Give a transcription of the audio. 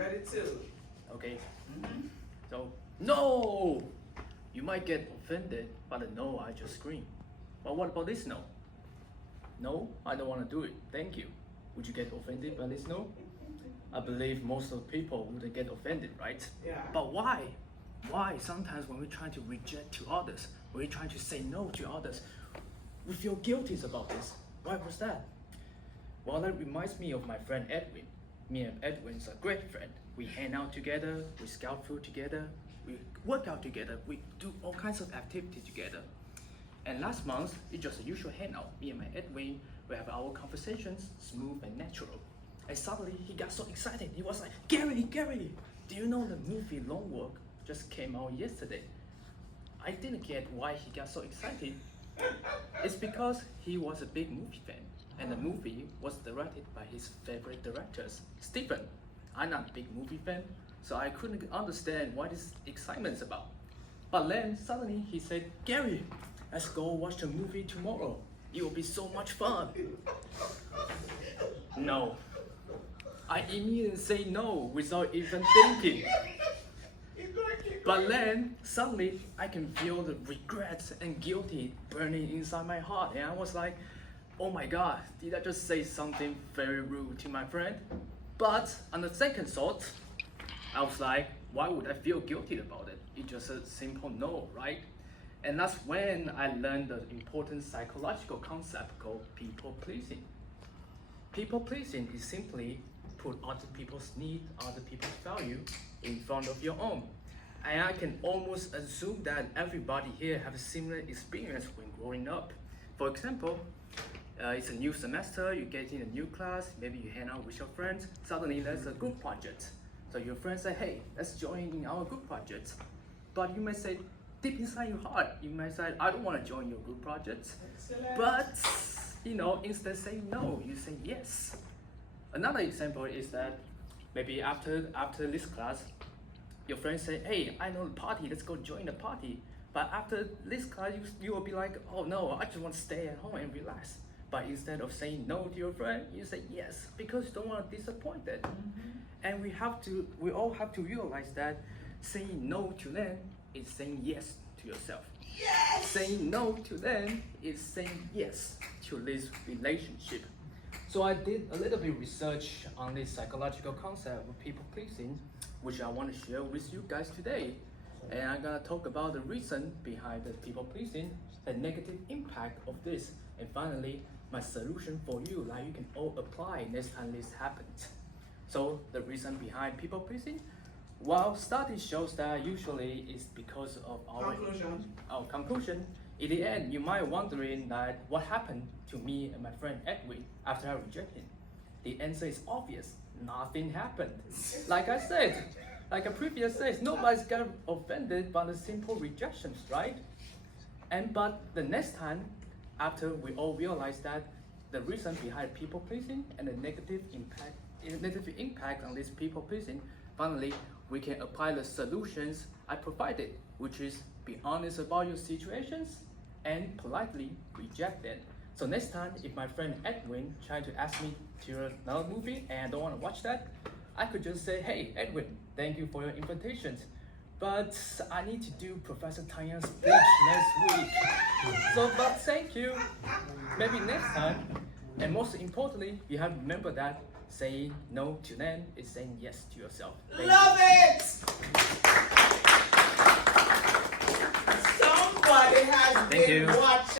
Ready too. Okay. So, no! You might get offended by the no I just screamed. But what about this no? No, I don't want to do it. Thank you. Would you get offended by this no? I believe most of the people wouldn't get offended, right? Yeah. But why? Why sometimes when we're trying to reject to others, when we're trying to say no to others, we feel guilty about this? Why was that? Well, that reminds me of my friend Edwin. Me and Edwin's a great friend. We hang out together, we scout food together, we work out together, we do all kinds of activity together. And last month, it's just a usual hangout. Me and my Edwin, we have our conversations smooth and natural. And suddenly he got so excited. He was like, Gary, do you know the movie Long Walk just came out yesterday? I didn't get why he got so excited. It's because he was a big movie fan, and the movie was directed by his favorite directors, Stephen. I'm not a big movie fan, so I couldn't understand what this excitement's about. But then suddenly he said, Gary, let's go watch the movie tomorrow. It will be so much fun. No. I immediately say no without even thinking. But then suddenly I can feel the regrets and guilty burning inside my heart, and I was like, oh my god, did I just say something very rude to my friend? But on the second thought, I was like, why would I feel guilty about it? It's just a simple no, right? And that's when I learned the important psychological concept called people pleasing. People pleasing is simply put other people's needs, other people's value in front of your own. And I can almost assume that everybody here have a similar experience when growing up. For example, it's a new semester, you get in a new class, maybe you hang out with your friends, suddenly there's a group project. So your friends say, hey, let's join in our group project. But you may say, deep inside your heart, you might say, I don't want to join your group project. Excellent. But, instead of saying no, you say yes. Another example is that maybe after this class, your friends say, hey, I know the party, let's go join the party. But after this class, you will be like, oh no, I just want to stay at home and relax. But instead of saying no to your friend, you say yes, because you don't want to disappoint them. And we all have to realize that saying no to them is saying yes to yourself. Yes! Saying no to them is saying yes to this relationship. So I did a little bit of research on this psychological concept of people pleasing, which I want to share with you guys today. And I'm gonna talk about the reason behind the people pleasing, the negative impact of this, and finally, my solution for you that you can all apply next time this happens. So the reason behind people pleasing, well, study shows that usually it's because of our conclusion. In the end, you might wondering that what happened to me and my friend Edwin after I rejected him. The answer is obvious. Nothing happened. Like I said, like I previously said, nobody's got offended by the simple rejections, right? But the next time, after we all realize that the reason behind people pleasing and the negative impact on this people pleasing, finally we can apply the solutions I provided, which is be honest about your situations and politely reject them. So next time, if my friend Edwin trying to ask me to another movie and I don't want to watch that, I could just say, hey Edwin, thank you for your invitations, but I need to do Professor Tanya's speech next week. But thank you. Maybe next time. And most importantly, you have to remember that saying no to them is saying yes to yourself. Love it! Somebody has been watching.